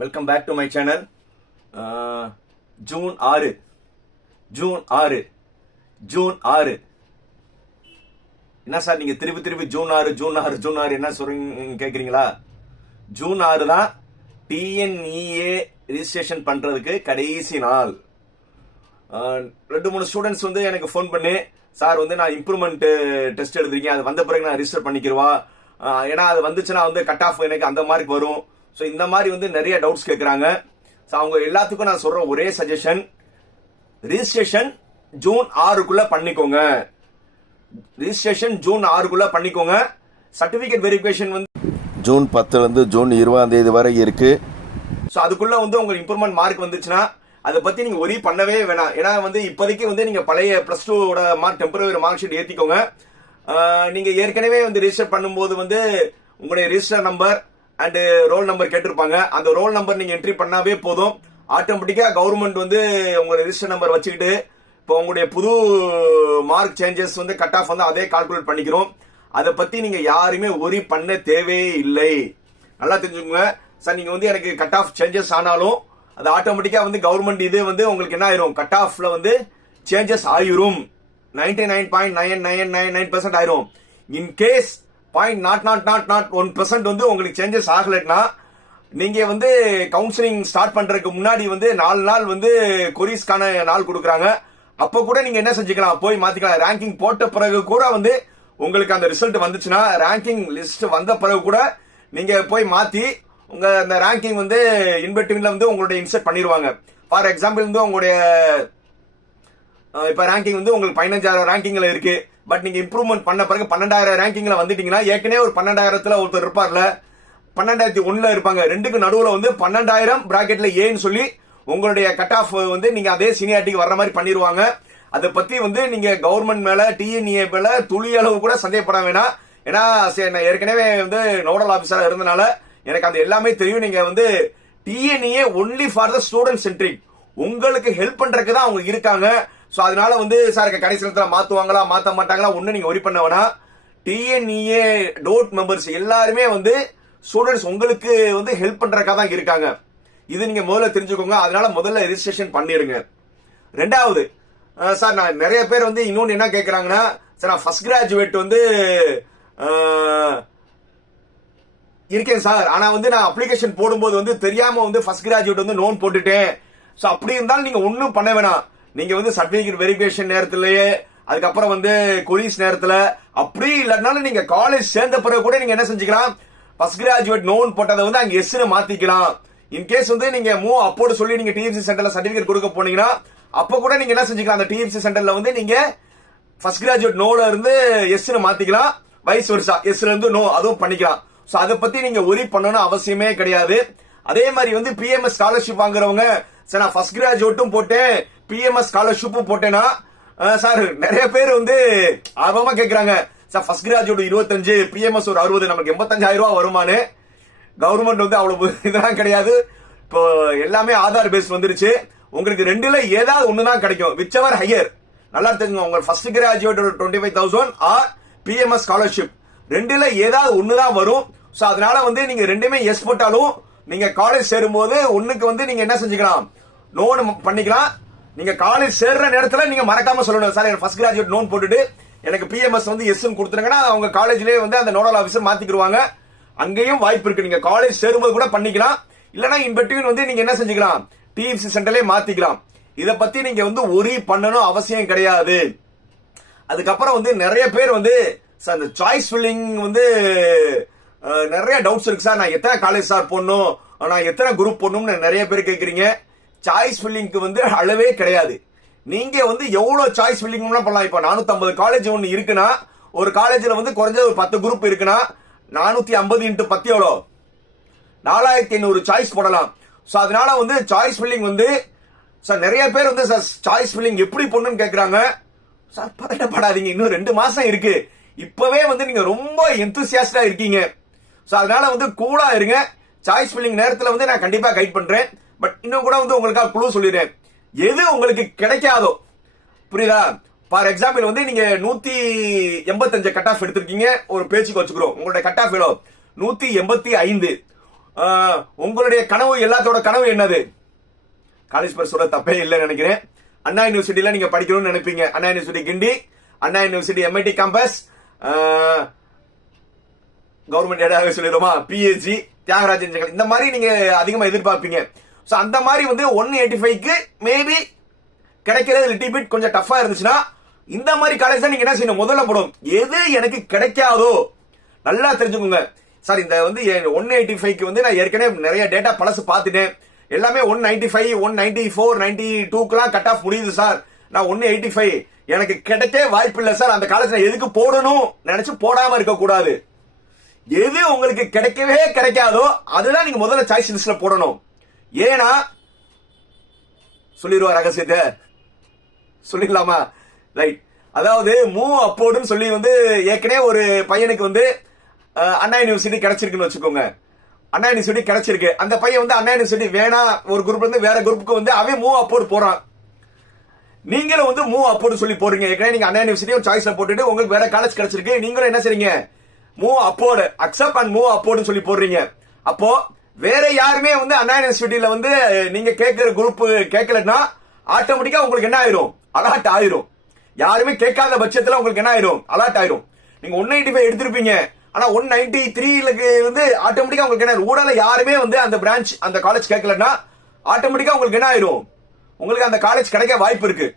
Welcome back to my channel June ஆறு June ஆறு June ஆறு என்ன சார் நீங்க திருப்பி திருப்பி ஜூன் ஆறு ஜூன் ஆறு ஜூன் ஆறு என்ன சொல்றீங்க கேக்குறீங்களா ஜூன் ஆறு தான் டிஎன்இஏ ரிஜிஸ்ட்ரேஷன் பண்றதுக்கு கடைசி நாள் ரெண்டு மூணு ஸ்டூடெண்ட்ஸ் வந்து எனக்கு ஃபோன் பண்ணி சார் வந்து நான் இம்ப்ரூவ்மெண்ட் டெஸ்ட் எழுதுறீங்க அது வந்த பிறகு நான் ரிஜிஸ்டர் பண்ணிக்கிறவா ஏன்னா அது வந்துச்சுன்னா வந்து கட் ஆஃப் எனக்கு அந்த மார்க் வரும் ஸோ இந்த மாதிரி வந்து நிறைய டவுட்ஸ் கேட்குறாங்க ஸோ அவங்க எல்லாத்துக்கும் நான் சொல்ற ஒரே சஜஷன் ரிஜிஸ்ட்ரேஷன் ஜூன் ஆறுக்குள்ள பண்ணிக்கோங்க. ரிஜிஸ்ட்ரேஷன் ஜூன் ஆறுக்குள்ள பண்ணிக்கோங்க. சர்டிபிகேட் வெரிஃபிகேஷன் வந்து ஜூன் பத்துலேருந்து ஜூன் இருபதாம் தேதி வரை இருக்கு. ஸோ அதுக்குள்ள வந்து உங்க இம்ப்ரூவ்மெண்ட் மார்க் வந்துச்சுன்னா அதை பத்தி நீங்க ஒரி பண்ணவே வேணாம். ஏன்னா வந்து இப்போதைக்கு வந்து நீங்க பழைய plus two mark temporary mark sheet ஏத்திக்கோங்க. ஆஹ், நீங்க ஏற்கனவே வந்து ரிஜிஸ்டர் பண்ணும்போது வந்து உங்களுடைய register number and roll number கேட்டிருப்பாங்க. அந்த ரோல் நம்பர் நீங்க என்ட்ரி பண்ணாவே போதும். ஆட்டோமேட்டிக்கா கவர்மெண்ட் வந்து உங்கள் ரிஜிஸ்டர் நம்பர் வச்சுக்கிட்டு இப்போ உங்களுடைய புது மார்க் சேஞ்சஸ் வந்து கட் ஆஃப் வந்து அதே கால்குலேட் பண்ணிக்கிறோம். அதை பத்தி நீங்க யாருமே ஒரி பண்ண தேவையே இல்லை. நல்லா தெரிஞ்சுக்கோங்க. சார் நீங்க வந்து எனக்கு கட் ஆஃப் சேஞ்சஸ் ஆனாலும் அது ஆட்டோமேட்டிக்கா வந்து கவர்மெண்ட் இது வந்து உங்களுக்கு என்ன ஆயிரும்? கட் ஆஃப்ல வந்து சேஞ்சஸ் ஆயிரும். Ninety nine point nine nine nine nine percent ஆயிரும் in case point naught naught naught naught one percent வந்து உங்களுக்கு சேஞ்சஸ் ஆகலைன்னா நீங்கள் வந்து கவுன்சிலிங் ஸ்டார்ட் பண்ணுறதுக்கு முன்னாடி வந்து நாலு நாள் வந்து கொரிஸ்க்கான நாள் கொடுக்குறாங்க. அப்போ கூட நீங்கள் என்ன செஞ்சுக்கலாம்? போய் மாற்றிக்கலாம் ரேங்கிங் போட்ட பிறகு கூட வந்து உங்களுக்கு அந்த ரிசல்ட் வந்துச்சுன்னா ரேங்கிங் லிஸ்ட் வந்த பிறகு கூட நீங்கள் போய் மாற்றி உங்கள் அந்த ரேங்கிங் வந்து இன்வெர்டிவ்ல வந்து உங்களுடைய இன்செர்ட் பண்ணிடுவாங்க. ஃபார் எக்ஸாம்பிள் வந்து உங்களுடைய இப்போ ரேங்கிங் வந்து உங்களுக்கு பதினஞ்சாயிரம் ரேங்கிங்கில் இருக்குது பட் நீங்க இம்ப்ரூவ்மெண்ட் பண்ண பிறகு பன்னெண்டாயிரம் ரேங்கிங்ல வந்துட்டீங்கன்னா ஏற்கனவே ஒரு பன்னெண்டாயிரத்துல ஒருத்தர் இருப்பார்ல பன்னெண்டாயிரத்தி ஒண்ணுல இருப்பாங்க. ரெண்டுக்கு நடுவுல வந்து பன்னெண்டாயிரம் பிராக்கெட்ல ஏன்னு சொல்லி உங்களுடைய கட் ஆஃப் வந்து நீங்க அதே சீனியாரிட்டிக்கு வர்ற மாதிரி பண்ணிடுவாங்க அதை பத்தி வந்து நீங்க கவர்மெண்ட் மேல டிஎன்ஏ மேல துளி அளவு கூட சந்தேகப்பட வேணாம். ஏன்னா சரி, நான் ஏற்கனவே வந்து நோடல் ஆபீசரா இருந்தனால எனக்கு அது எல்லாமே தெரியும். நீங்க வந்து TNEA only for the student centric உங்களுக்கு ஹெல்ப் பண்றதுக்கு தான் அவங்க இருக்காங்க. ஸோ அதனால வந்து சார் கடைசி நேரத்தில் மாற்றுவாங்களா மாற்ற மாட்டாங்களா ஒன்றும் நீங்கள் ஒரி பண்ண வேணாம். டிஎன்இஏ டோட் மெம்பர்ஸ் எல்லாருமே வந்து ஸ்டூடெண்ட்ஸ் உங்களுக்கு வந்து ஹெல்ப் பண்றதுக்காக தான் இருக்காங்க. இது நீங்கள் முதல்ல தெரிஞ்சுக்கோங்க. அதனால முதல்ல ரெஜிஸ்ட்ரேஷன் பண்ணிடுங்க. ரெண்டாவது சார் நான் நிறைய பேர் வந்து இன்னொன்று என்ன கேட்குறாங்கன்னா சார் நான் ஃபஸ்ட் கிராஜுவேட் வந்து இருக்கேன் சார் ஆனால் வந்து நான் அப்ளிகேஷன் போடும்போது வந்து தெரியாமல் வந்து ஃபஸ்ட் கிராஜுவேட் வந்து லோன் போட்டுட்டேன். ஸோ அப்படி இருந்தாலும் நீங்கள் ஒன்றும் பண்ண வேணாம். நீங்க வந்து சர்டிபிகேட் வெரிஃபிகேஷன் நேரத்திலேயே அதுக்கப்புறம் வந்து கொலீஸ் நேரத்துல அப்படி இல்லைனாலும் நீங்க காலேஜ் சேர்ந்த பிறகு கூட நீங்க என்ன செஞ்சுக்கலாம்? ஃபர்ஸ்ட் கிராஜுவேட் நோன் போட்டதை வந்து அங்க எஸ்னு மாத்திக்கலாம். இன்கேஸ் வந்து நீங்க மூ அப்போடு சொல்லி நீங்க டிஎஃப்சி சென்டர்ல சர்டிபிகேட் கொடுக்க போனீங்கன்னா அப்ப கூட நீங்க என்ன செஞ்சுக்கலாம்? அந்த டிஎஃப்சி சென்டர்ல வந்து நீங்க ஃபர்ஸ்ட் கிராஜுவேட் நோல இருந்து எஸ்னு மாத்திக்கலாம். வயசு வருஷா எஸ்ல இருந்து நோ அதுவும் பண்ணிக்கலாம். ஸோ அதை பத்தி நீங்க ஒரி பண்ணணும் அவசியமே கிடையாது. அதே மாதிரி வந்து பிஎம்எஸ் ஸ்காலர்ஷிப் வாங்குறவங்க சார் நான் ஃபர்ஸ்ட் கிராஜுவேட்டும் போட்டேன். பிஎம்எஸ் ஸ்காலர்ஷிப்பும் போட்டேன்னா சார் நிறைய பேர் வந்து ஆர்வமா கேக்குறாங்க. சார் ஃபர்ஸ்ட் கிராஜுவேட் இருபத்தஞ்சு பிஎம்எஸ் ஒரு அறுபது நமக்கு எண்பத்தஞ்சாயிரம் ரூபா வருமானு. கவர்மெண்ட் வந்து அவ்வளவு இதெல்லாம் கிடையாது. இப்போ எல்லாமே ஆதார் பேஸ் வந்துருச்சு. உங்களுக்கு ரெண்டுல ஏதாவது ஒண்ணுதான் கிடைக்கும். விச் எவர் ஹையர் நல்லா தெரிஞ்சுங்க உங்க ஃபர்ஸ்ட் கிராஜுவேட் ஒரு twenty five thousand or PMS scholarship ரெண்டுல ஏதாவது ஒண்ணுதான் வரும். சோ அதனால வந்து நீங்க ரெண்டுமே எஸ் போட்டாலும் நீங்க காலேஜ் சேரும்போது ஒண்ணுக்கு வந்து நீங்க என்ன செஞ்சுக்கலாம்? லோன் பண்ணிக்கலாம். நீங்க காலேஜ் சேர்ற நேரத்துல நீங்க மறக்காம சொல்லணும். சார் எனக்கு ஃபர்ஸ்ட் கிராஜுவேட் லோன் போட்டுட்டு எனக்கு பிஎம்எஸ் வந்து எஸ் கொடுத்துருங்கன்னா அவங்க காலேஜ்லயே வந்து அந்த நோடல் ஆஃபீஸர் மாத்திக்கிடுவாங்க. அங்கேயும் வாய்ப்பு இருக்கு. நீங்க காலேஜ் சேரும்போது கூட பண்ணிக்கலாம். இல்லனா இன் between வந்து நீங்க என்ன செஞ்சுக்கலாம்? டிஎம்சி சென்டர்லயே மாத்திக்கலாம். இத பத்தி நீங்க வந்து ஒரி பண்ணணும் அவசியம் கிடையாது. அதுக்கப்புறம் வந்து நிறைய பேர் வந்து சார் இந்த சாய்ஸ் ஃபில்லிங் வந்து நிறைய டவுட்ஸ் இருக்கு. சார் நான் எத்தனை காலேஜ் சார் போடணும்? நான் எத்தனை குரூப் போடணும்னு நிறைய பேர் கேட்குறீங்க சாய்ஸ் ஃபில்லிங்க்கு வந்து அளவே கிடையாது. நீங்க வந்து எவ்வளவு சாய்ஸ் ஃபில்லிங் பண்ணலாம். இப்ப 450 காலேஜ் ஒன்று இருக்குன்னா ஒரு காலேஜ்ல வந்து குறைஞ்ச ஒரு பத்து குரூப் இருக்குன்னா நானூத்தி ஐம்பது இன்ட்டு பத்து எவ்வளோ? நாலாயிரத்தி ஐநூறு சாய்ஸ் போடலாம். ஸோ அதனால வந்து சாய்ஸ் ஃபில்லிங் வந்து சார் நிறைய பேர் வந்து சார் சாய்ஸ் ஃபில்லிங் எப்படி பண்ணுன்னு கேட்குறாங்க சார் பதட்டப்படாதீங்க. இன்னும் ரெண்டு மாசம் இருக்கு. இப்பவே வந்து நீங்க ரொம்ப எந்தூசியாஸ்டா இருக்கீங்க. ஸோ அதனால வந்து கூலா இருங்க. சாய்ஸ் ஃபில்லிங் நேரத்தில் வந்து நான் கண்டிப்பாக கைட் பண்றேன். பட் இன்னும் கூட வந்து உங்களுக்காக குழு சொல்லிடுறேன். எது உங்களுக்கு கிடைக்காதோ புரியுதா? ஃபார் எக்ஸாம்பிள் வந்து நீங்க நூத்தி எண்பத்தஞ்சு கட் ஆஃப் எடுத்திருக்கீங்க ஒரு பேச்சுக்கு வச்சுக்கிறோம். உங்களுடைய கட் ஆஃப் எவ்வளோ நூத்தி எண்பத்தி ஐந்து. உங்களுடைய கனவு எல்லாத்தோட கனவு என்னது? காலேஜ் பேர் சொல்ல தப்பே இல்லைன்னு நினைக்கிறேன். அண்ணா யூனிவர்சிட்டியில நீங்க படிக்கணும்னு நினைப்பீங்க. Anna university Guindy Anna university MIT campus government ஏடாக சொல்லிடுமா பிஹெச்சி தியாகராஜன் இந்த மாதிரி நீங்க அதிகமா எதிர்பார்ப்பீங்க. ஸோ அந்த மாதிரி வந்து ஒன் எயிட்டி ஃபைவ்க்கு மேபி கிடைக்கிறது லிட்டில் பிட் கொஞ்சம் டஃப்பாக இருந்துச்சுன்னா இந்த மாதிரி காலேஜ் தான் நீங்கள் என்ன செய்யணும்? முதல்ல போடும் எது எனக்கு கிடைக்காதோ நல்லா தெரிஞ்சுக்கோங்க. சார் இந்த வந்து ஒன் எயிட்டி ஃபைவ்க்கு வந்து நான் ஏற்கனவே நிறைய டேட்டா பழசு பார்த்துட்டேன். எல்லாமே one ninety five one ninety four ninety டூக்குலாம் cut off முடியுது சார் நான் ஒன் எயிட்டி ஃபைவ் எனக்கு கிடைக்கவே வாய்ப்பு இல்லை சார் அந்த காலேஜ் நான் எதுக்கு போடணும்? நினைச்சு போடாமல் இருக்கக்கூடாது. எது உங்களுக்கு கிடைக்கவே கிடைக்காதோ அதுதான் நீங்க முதல்ல சாய்ஸ் லிஸ்ட்ல போடணும். ஏன்னா சொல்லிடுவா ரகசியத்தை. சொல்லிடலாமா? ரைட் அதாவது மூவ் அப்போடுன்னு சொல்லி வந்து ஏற்கனவே ஒரு பையனுக்கு வந்து அண்ணா யூனிவர்சிட்டி கிடைச்சிருக்குன்னு வச்சுக்கோங்க. அண்ணா யூனிவர்சிட்டி கிடைச்சிருக்கு. அந்த பையன் வந்து அண்ணா யூனிவர்சிட்டி வேணாம் ஒரு குரூப்ல இருந்து வேற குரூப்புக்கு வந்து அவன் மூவ் அப்போர்டு போறான். நீங்களும் வந்து மூவ் அப்போர்டு சொல்லி போறீங்க ஏற்கனவே நீங்க அண்ணா யூனிவர்சிட்டி ஒரு சாய்ஸ்ல போட்டுட்டு உங்களுக்கு வேற காலேஜ் கிடைச்சிருக்கு. நீங்களும் என்ன செய்றீங்க? Move upward accept and move அப்போர்டுன்னு சொல்லி போடுறீங்க. அப்போ வேற யாருமே வந்து அண்ணா யூனிவர்சிட்டியில வந்து நீங்க கேட்கிற குரூப் கேட்கலன்னா ஆட்டோமேட்டிக்கா உங்களுக்கு என்ன ஆயிரும்? அலாட் ஆயிரும். யாருமே கேட்காத பட்சத்துல உங்களுக்கு என்ன ஆயிரும்? அலாட் ஆயிரும். நீங்க ஒன் நைன்டி ஃபைவ் எடுத்திருப்பீங்க. ஆனா ஒன் நைன்டி த்ரீல வந்து ஆட்டோமேட்டிக்கா உங்களுக்கு என்ன ஊடால யாருமே வந்து அந்த பிரான்ச் அந்த காலேஜ் கேட்கலன்னா ஆட்டோமேட்டிக்கா உங்களுக்கு என்ன ஆயிரும்? உங்களுக்கு அந்த காலேஜ் கிடைக்க வாய்ப்பு இருக்கு.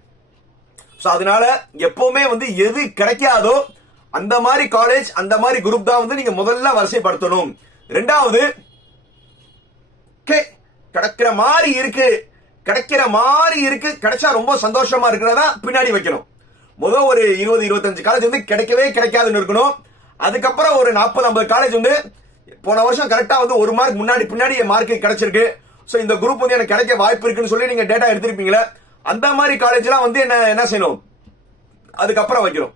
ஸோ அதனால எப்பவுமே வந்து எது கிடைக்காதோ அந்த மாதிரி காலேஜ் அந்த மாதிரி குரூப் தான் வந்து நீங்க முதல்ல வரிசைப்படுத்தணும். ரெண்டாவது கிடைக்கிற மாதிரி இருக்கு. கிடைக்கிற மாதிரி இருக்கு. கிடைச்சா ரொம்ப சந்தோஷமா இருக்கிறதா பின்னாடி வைக்கணும். முதல் ஒரு இருபது இருபத்தஞ்சு காலேஜ் வந்து கிடைக்கவே கிடைக்காதுன்னு இருக்கணும். அதுக்கப்புறம் ஒரு நாற்பது ஐம்பது காலேஜ் வந்து போன வருஷம் கரெக்டா வந்து ஒரு மார்க் முன்னாடி பின்னாடி என் மார்க் கிடைச்சிருக்கு. ஸோ இந்த குரூப் வந்து எனக்கு கிடைக்க வாய்ப்பு இருக்குன்னு சொல்லி நீங்க டேட்டா எடுத்திருப்பீங்களே அந்த மாதிரி காலேஜ்லாம் வந்து என்ன என்ன செய்யணும்? அதுக்கப்புறம் வைக்கணும்.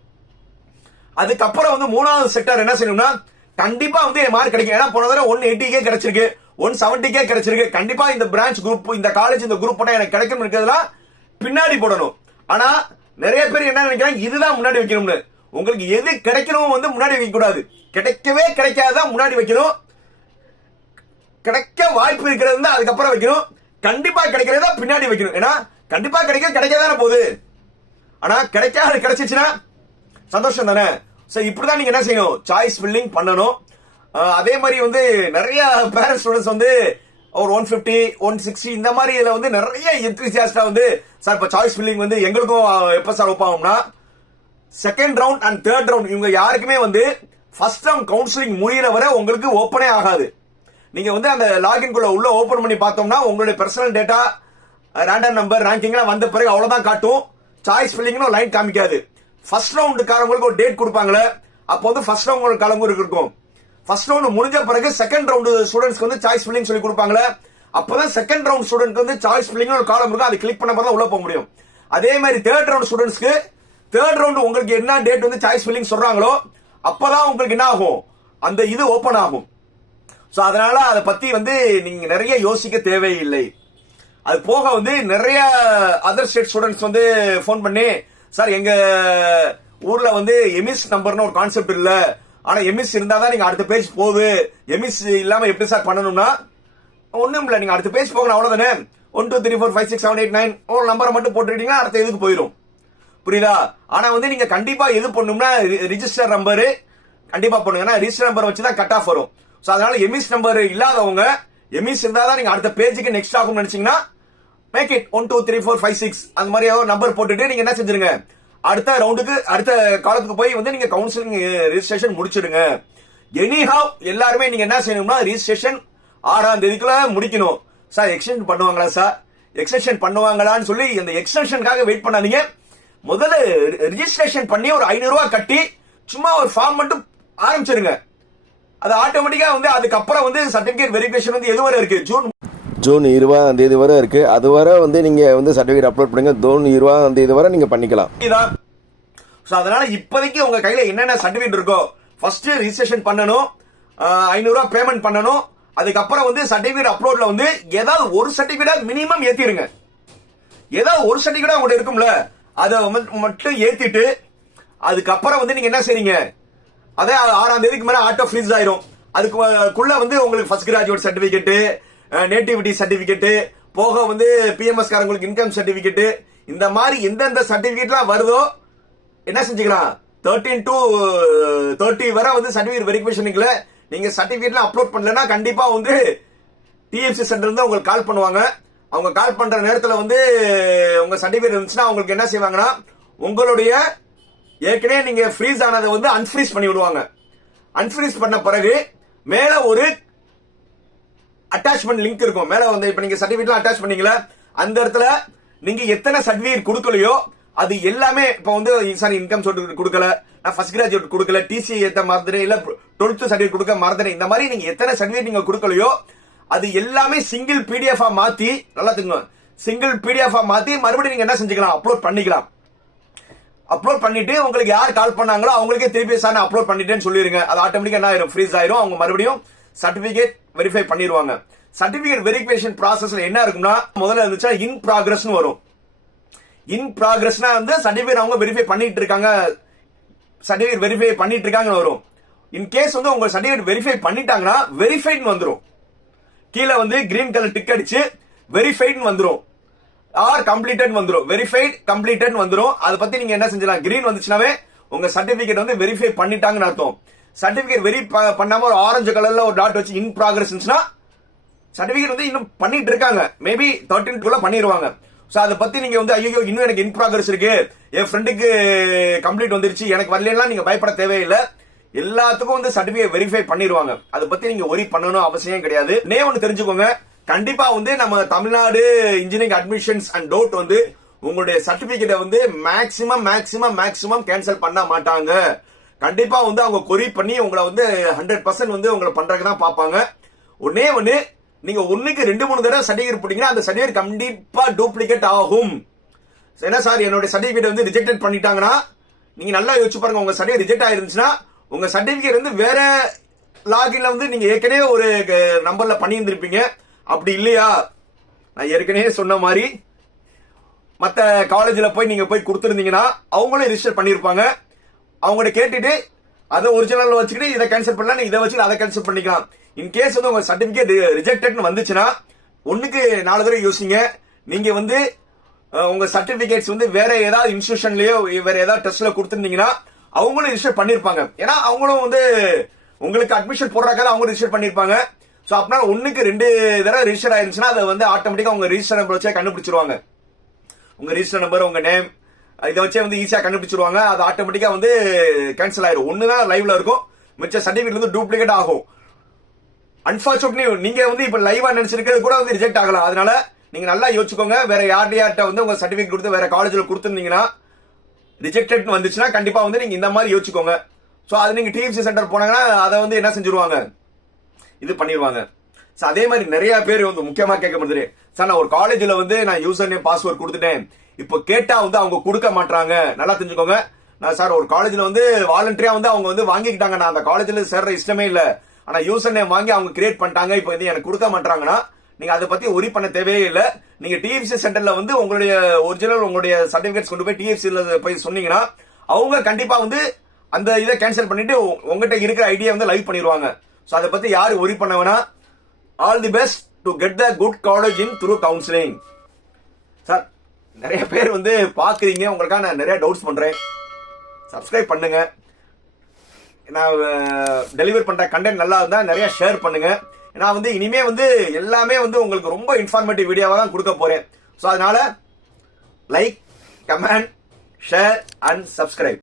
அதுக்கப்புறம் வந்து மூணாவது செக்டர் என்ன செய்யணும்னா கண்டிப்பா வந்து என் மார்க் கிடைக்கும். ஏன்னா போன தடவை ஒன் எயிட்டிக்கே கிடைச்சிருக்கு. ஒன் செவன்டிக்கே கிடைச்சிருக்கு. கண்டிப்பா இந்த பிரான்ச் குரூப் இந்த காலேஜ் இந்த குரூப் எனக்கு கிடைக்கும் இருக்கிறதுலாம் பின்னாடி போடணும். ஆனா நிறைய பேர் என்ன நினைக்கிறாங்க? இதுதான் முன்னாடி வைக்கணும்னு. உங்களுக்கு எது கிடைக்கணும் வந்து முன்னாடி வைக்க கூடாது கிடைக்கவே கிடைக்காதான் முன்னாடி வைக்கணும். கிடைக்க வாய்ப்பு இருக்கிறது தான் அதுக்கப்புறம் வைக்கணும். கண்டிப்பா கிடைக்கிறதா பின்னாடி வைக்கணும். ஏன்னா கண்டிப்பா கிடைக்க கிடைக்காதான போகுது. ஆனா கிடைக்காது கிடைச்சிச்சுன்னா சந்தோஷம் தானே? சோ இப்படிதான் நீங்க என்ன செய்யணும்? சாய்ஸ் ஃபில்லிங் பண்ணணும். அதே மாதிரி வந்து நிறைய பேரண்ட் ஸ்டூடெண்ட்ஸ் வந்து ஒரு ஒன் பிப்டி ஒன் சிக்ஸ்டி இந்த மாதிரி இதுல வந்து நிறைய என்த்ரிசியாஸ்டா வந்து சார் இப்போ சாய்ஸ் ஃபில்லிங் வந்து எங்களுக்கும் எப்போ sir ஒப்பாகும்னா second round and third round இவங்க யாருக்குமே வந்து ஃபர்ஸ்ட் ரவுண்ட் கவுன்சிலிங் முடியிற வரை உங்களுக்கு ஓப்பனே ஆகாது. நீங்க வந்து அந்த லாகின் குள்ள உள்ள ஓபன் பண்ணி பார்த்தோம்னா உங்களுடைய பர்சனல் டேட்டா ரேண்டம் நம்பர் ரேங்கிங்லாம் வந்த பிறகு அவ்வளவுதான் காட்டும். சாய்ஸ் ஃபில்லிங்னு லைன் காமிக்காது. ஃபர்ஸ்ட் ரவுண்டுக்காரங்களுக்கு ஒரு டேட் கொடுப்பாங்களே அப்போ வந்து ஃபர்ஸ்ட் ரவுண்ட் காலமும் இருக்கும். ஃபர்ஸ்ட் ரவுண்ட் முடிஞ்ச பிறகு செகண்ட் ரவுண்டு ஸ்டூடெண்ட்ஸ்க்கு வந்து சாய்ஸ் ஃபில்லிங் சொல்லி கொடுப்பாங்களே அப்பதான் செகண்ட் ரவுண்ட் ஸ்டூடெண்ட் வந்து சாய்ஸ் ஃபில்லிங் ஒரு காலம் இருக்கும் அதை கிளிக் பண்ண தான் உள்ள போக முடியும். அதே மாதிரி தேர்ட் ரவுண்ட் ஸ்டூடெண்ட்ஸ்க்கு தேர்ட் ரவுண்ட் உங்களுக்கு என்ன டேட் வந்து சாய்ஸ் ஃபில்லிங் சொல்றாங்களோ அப்பதான் உங்களுக்கு என்ன ஆகும்? அந்த இது ஓபன் ஆகும். ஸோ அதனால அதை பத்தி வந்து நீங்க நிறைய யோசிக்க தேவையில்லை. அது போக வந்து நிறைய அதர் ஸ்டேட் ஸ்டூடெண்ட்ஸ் வந்து ஃபோன் பண்ணி சார் எங்க ஊர்ல வந்து எமிஸ் நம்பர்னு ஒரு கான்செப்ட் இல்லை. ஆனா எம்எஸ்சி இருந்தா தான் நீங்க அடுத்த பேஜ் போகுது. எமிஸ் இல்லாம எப்படி சார் பண்ணணும்னா ஒண்ணும் இல்ல. நீங்க அடுத்த பேஜ் போகணும் அவ்வளவுதானே? One two three four five six seven eight nine ஒரு நம்பரை மட்டும் போட்டுக்கிட்டீங்கன்னா அடுத்த இதுக்கு போயிடும் புரியுதா? ஆனா வந்து நீங்க கண்டிப்பா எது பண்ணும்னா ரிஜிஸ்டர் நம்பரு கண்டிப்பா பண்ணுங்க. ரிஜிஸ்டர் நம்பர் வச்சு தான் கட் ஆஃப் வரும். ஸோ அதனால எமிஸ் நம்பர் இல்லாதவங்க எமிஸ் இருந்தா தான் நீங்க அடுத்த பேஜுக்கு நெக்ஸ்ட் ஆகும்னு நினைச்சீங்கன்னா make it one two three four five six அந்த மாதிரி நம்பர் போட்டுட்டு நீங்க என்ன செஞ்சிருங்க? அடுத்த ரவுண்டுக்கு அடுத்த காலத்துக்கு போய் வந்து நீங்க கவுன்சிலிங் ரிஜிஸ்ட்ரேஷன் முடிச்சிடுங்க. எனிஹாவ் எல்லாருமே நீங்க என்ன செய்யணும்னா ரிஜிஸ்ட்ரேஷன் ஆறாம் தேதிக்குள்ள முடிக்கணும். சார் எக்ஸ்டென்ஷன் பண்ணுவாங்களா சார் எக்ஸ்டென்ஷன் பண்ணுவாங்களான்னு சொல்லி இந்த எக்ஸ்டென்ஷனுக்காக வெயிட் பண்ணாதீங்க. முதல்ல ரிஜிஸ்ட்ரேஷன் பண்ணி ஒரு ஐநூறு கட்டி சும்மா ஒரு ஃபார்ம் மட்டும் ஆரம்பிச்சிருங்க. அது ஆட்டோமேட்டிக்கா வந்து அதுக்கப்புறம் வந்து சர்டிபிகேட் வெரிஃபிகேஷன் வந்து எது வரை இருக்கு? ஜூன் ஜூன் இருபதாம் தேதி வரை இருக்கு. அது வரை வந்து நீங்க வந்து சர்டிஃபிகேட் அப்லோட் பண்ணுங்க. ஜூன் இருபதாம் தேதி வரை நீங்க பண்ணிக்கலாம். தான் சோ அதனால இப்போதைக்கு உங்க கையில என்னென்ன சர்டிபிகேட் இருக்கோ ஃபர்ஸ்ட் ரிஜிஸ்ட்ரேஷன் பண்ணணும். ஐநூறுரூவா பேமெண்ட் பண்ணணும். அதுக்கப்புறம் வந்து சர்டிபிகேட் அப்லோட்ல வந்து ஏதாவது ஒரு சர்டிபிகேட் மினிமம் ஏத்திடுங்க. ஏதாவது ஒரு சர்டிபிகேட் உங்கள்கிட்ட இருக்கும்ல அதை மட்டும் ஏத்திட்டு அதுக்கப்புறம் வந்து நீங்க என்ன செய்றீங்க? அதே ஆறாம் தேதிக்கு மேலே ஆட்டோ ஃப்ரீஸ் ஆயிரும். அதுக்குள்ள வந்து உங்களுக்கு first graduate certificate nativity certificate போக வந்து பிஎம்எஸ் காரங்களுக்கு இன்கம் சர்டிபிகேட்டு இந்த மாதிரி எந்தெந்த சர்டிபிகேட்லாம் வருதோ என்ன செஞ்சுக்கலாம்? தேர்ட்டீன் டு தேர்ட்டி வரை வந்து சர்டிபிகேட் வெரிஃபிகேஷனுக்குல நீங்க சர்டிபிகேட்லாம் அப்லோட் பண்ணலன்னா கண்டிப்பா வந்து டிஎஃப்சி சென்டர் இருந்து உங்களுக்கு கால் பண்ணுவாங்க. அவங்க கால் பண்ற நேரத்தில் வந்து உங்க சர்டிபிகேட் இருந்துச்சுன்னா அவங்களுக்கு என்ன செய்வாங்கன்னா உங்களுடைய ஏற்கனவே நீங்க ஃப்ரீஸ் ஆனதை வந்து அன்ஃப்ரீஸ் பண்ணி விடுவாங்க. அன்ஃப்ரீஸ் பண்ண பிறகு மேல ஒரு அட்டாச்மெண்ட் லிங்க் இருக்கும். மேல வந்து இப்ப நீங்க சர்டிபிகேட் அட்டாச் பண்ணீங்களா அந்த இடத்துல நீங்க எத்தனை சர்டிபிகேட் கொடுக்கலையோ அது எல்லாமே இப்ப வந்து சாரி இன்கம் சர்டிபிகேட் கொடுக்கல நான் ஃபர்ஸ்ட் கிராஜுவேட் கொடுக்கல டிசி ஏத்த மறந்துட்டேன் இல்ல டுவெல்த் சர்டிபிகேட் கொடுக்க மறந்துட்டேன். இந்த மாதிரி நீங்க எத்தனை சர்டிபிகேட் நீங்க கொடுக்கலையோ அது எல்லாமே சிங்கிள் பிடிஎஃபா மாத்தி நல்லா தெரியும்? சிங்கிள் பிடிஎஃபா மாத்தி மறுபடியும் நீங்க என்ன செஞ்சுக்கலாம்? அப்லோட் பண்ணிக்கலாம். அப்லோட் பண்ணிட்டு உங்களுக்கு யார் கால் பண்ணாங்களோ அவங்களுக்கே திருப்பி சார் நான் அப்லோட் பண்ணிட்டேன்னு சொல்லிருங்க. அது ஆட்டோமேட்டிக்கா என்ன ஆயிரும்? ஃப்ரீஸ் ஆயிரும். அவங்க மறுபடியும் சர்டிபிகேட் வெரிஃபை பண்ணிடுவாங்க சர்டிபிகேட் வெரிஃபிகேஷன் ப்ராசஸ்ல என்ன இருக்கும்னா முதல்ல இருந்துச்சா இன் ப்ராக்ரஸ்னு வரும். இன் ப்ராக்ரஸ்னா வந்து சர்டிபிகேட் அவங்க வெரிஃபை பண்ணிட்டு இருக்காங்க. சர்டிபிகேட் வெரிஃபை பண்ணிட்டு இருக்காங்கன்னு வரும். இன் கேஸ் வந்து உங்க சர்டிபிகேட் வெரிஃபை பண்ணிட்டாங்கன்னா வெரிஃபைட்னு வந்துடும் கீழே வந்து கிரீன் கலர் டிக் அடிச்சு வெரிஃபைட்னு வந்துடும் ஆர் கம்ப்ளீட்டட் வந்துடும் வெரிஃபைட் கம்ப்ளீட்டட் வந்துடும் அதை பத்தி நீங்க என்ன செஞ்சலாம் கிரீன் வந்துச்சுனாவே உங்க சர்டிபிகேட் வந்து வெரிஃபை பண்ணிட்டாங்கன்னு அர்த்தம். சர்டிபிகேட் வெரி பண்ணாம ஒரு ஆரஞ்சு கலர்ல ஒரு டாட் வச்சு இன் ப்ராக்ரஸ் இருந்துச்சுன்னா சர்டிபிகேட் வந்து இன்னும் பண்ணிட்டு இருக்காங்க. மேபி தேர்ட்டின் குள்ள பண்ணிடுவாங்க சோ அதை பத்தி நீங்க வந்து ஐயோ இன்னும் எனக்கு இன் ப்ராக்ரஸ் இருக்கு. என் ஃப்ரெண்டுக்கு கம்ப்ளீட் வந்துருச்சு. எனக்கு வரலாம் நீங்க பயப்பட தேவையில்லை. எல்லாத்துக்கும் வந்து சர்டிபிகேட் வெரிஃபை பண்ணிடுவாங்க அதை பத்தி நீங்க ஒரி பண்ணணும் அவசியம் கிடையாது. நே ஒன்று தெரிஞ்சுக்கோங்க. கண்டிப்பா வந்து நம்ம தமிழ்நாடு இன்ஜினியரிங் அட்மிஷன்ஸ் அண்ட் டோட் வந்து உங்களுடைய சர்டிபிகேட்டை வந்து மேக்சிமம் மேக்சிமம் மேக்சிமம் கேன்சல் பண்ண மாட்டாங்க. கண்டிப்பா வந்து அவங்க கொரி பண்ணி உங்களை வந்து ஹண்ட்ரட் பர்சன்ட் வந்து உங்களை பண்றதுக்கு தான் பார்ப்பாங்க. ஒன்னே ஒன்னு நீங்க ஒன்னுக்கு ரெண்டு மூணு தடவை சர்டிஃபிகேட் போட்டீங்கன்னா அந்த சர்டிஃபிகேட் கண்டிப்பா டூப்ளிகேட் ஆகும். என்ன சார்? என்னோட சர்டிஃபிகேட் வந்து ரிஜெக்டட் பண்ணிட்டாங்கன்னா நீங்க நல்லா யோசிச்சு பாருங்க உங்க சர்டிஃபிகேட் ரிஜெக்ட் ஆயிருந்துச்சுன்னா உங்க சர்டிஃபிகேட் வந்து வேற லாகின்ல வந்து நீங்க ஏற்கனவே ஒரு நம்பர்ல பண்ணியிருந்திருப்பீங்க. அப்படி இல்லையா? நான் ஏற்கனவே சொன்ன மாதிரி மற்ற காலேஜில் போய் நீங்கள் போய் கொடுத்துருந்தீங்கன்னா அவங்களும் ரிஜிஸ்டர் பண்ணியிருப்பாங்க. அவங்கள்ட்ட கேட்டுட்டு அதை ஒரிஜினல் வச்சுக்கிட்டு இதை கேன்சல் பண்ணலாம். நீங்க இதை வச்சு அதை கேன்சல் பண்ணிக்கலாம். இன் கேஸ் வந்து உங்க சர்டிபிகேட் ரிஜெக்டட்னு வந்துச்சுன்னா ஒண்ணுக்கு நாலு தடவை யோசிங்க. நீங்க வந்து உங்க சர்டிபிகேட்ஸ் வந்து வேற ஏதாவது இன்ஸ்டியூஷன்லயோ வேற ஏதாவது டெஸ்ட்ல கொடுத்துருந்தீங்கன்னா அவங்களும் ரிஜிஸ்டர் பண்ணிருப்பாங்க. ஏன்னா அவங்களும் வந்து உங்களுக்கு அட்மிஷன் போடுறாக்காக அவங்க ரிஜிஸ்டர் பண்ணிருப்பாங்க. ஸோ அப்படின்னா ஒண்ணுக்கு ரெண்டு தடவை ரிஜிஸ்டர் ஆயிருந்துச்சுன்னா அதை வந்து ஆட்டோமேட்டிக்கா உங்க ரிஜிஸ்டர் நம்பர் வச்சே கண்டுபிடிச்சிருவாங்க. உங்க ரிஜிஸ்டர் நம்பர் உங்க நேம் இதை வச்சே வந்து ஈஸியாக கண்டுபிடிச்சிருவாங்க. அது ஆட்டோமேட்டிக்காக வந்து கேன்சல் ஆயிரும். தான் லைவ்ல இருக்கும். மிச்ச சர்டிஃபிகேட் வந்து டூப்ளிகேட் ஆகும். அன்பார்ச்சுனேட்லி நீங்க வந்து இப்போ லைவா நினைச்சிருக்கிறது கூட வந்து ரிஜெக்ட் ஆகலாம். அதனால நீங்க நல்லா யோசிச்சுக்கோங்க. வேற யார்ட்ட யார்கிட்ட வந்து உங்க சர்டிஃபிகேட் கொடுத்து வேற காலேஜில் கொடுத்துருந்தீங்கன்னா ரிஜெக்டட் வந்துச்சுன்னா கண்டிப்பா வந்து நீங்க இந்த மாதிரி யோசிச்சுக்கோங்க. ஸோ அது நீங்க டிஎஃப்சி சென்டர் போனாங்கன்னா அதை வந்து என்ன செஞ்சிருவாங்க? இது பண்ணிடுவாங்க அதே மாதிரி நிறைய பேர் வந்து முக்கியமா கேட்க முடியுது சார் நான் ஒரு காலேஜ்ல வந்து நான் யூசர் நேம் பாஸ்வேர்ட் கொடுத்துட்டேன். இப்போ கேட்டா வந்து அவங்க கொடுக்க மாட்டாங்க நல்லா தெரிஞ்சுக்கோங்க. நான் சார் ஒரு காலேஜ்ல வந்து வாலண்டரியா வந்து அவங்க வந்து வாங்கிக்கிட்டாங்க. நான் அந்த காலேஜ்ல சேர்ற இஷ்டமே இல்ல. ஆனா யூசர் நேம் வாங்கி அவங்க கிரியேட் பண்ணிட்டாங்க. இப்போ வந்து எனக்கு கொடுக்க மாட்டாங்கன்னா நீங்க அதை பத்தி ஒரி பண்ண தேவையே இல்லை. நீங்க டிஎஃப்சி சென்டர்ல வந்து உங்களுடைய ஒரிஜினல் உங்களுடைய சர்டிபிகேட்ஸ் கொண்டு போய் டிஎஃப்சில போய் சொன்னீங்கன்னா அவங்க கண்டிப்பா வந்து அந்த இதை கேன்சல் பண்ணிட்டு உங்ககிட்ட இருக்கிற ஐடியா வந்து லைவ் பண்ணிடுவாங்க ஸோ அதை பத்தி யாரு ஒரி பண்ண வேணா all the best to get the good college in through counselling sir நிறைய பேர் வந்து பார்க்குறீங்க. உங்களுக்காக நான் நிறைய டவுட்ஸ் பண்ணுறேன் சப்ஸ்கிரைப் பண்ணுங்க. நான் டெலிவர் பண்ணுற கண்டென்ட் நல்லா இருந்தால் நிறைய ஷேர் பண்ணுங்க. நான் வந்து இனிமே வந்து எல்லாமே வந்து உங்களுக்கு ரொம்ப இன்ஃபார்மேட்டிவ் வீடியோவாக தான் கொடுக்க போகிறேன் ஸோ அதனால like comment share and subscribe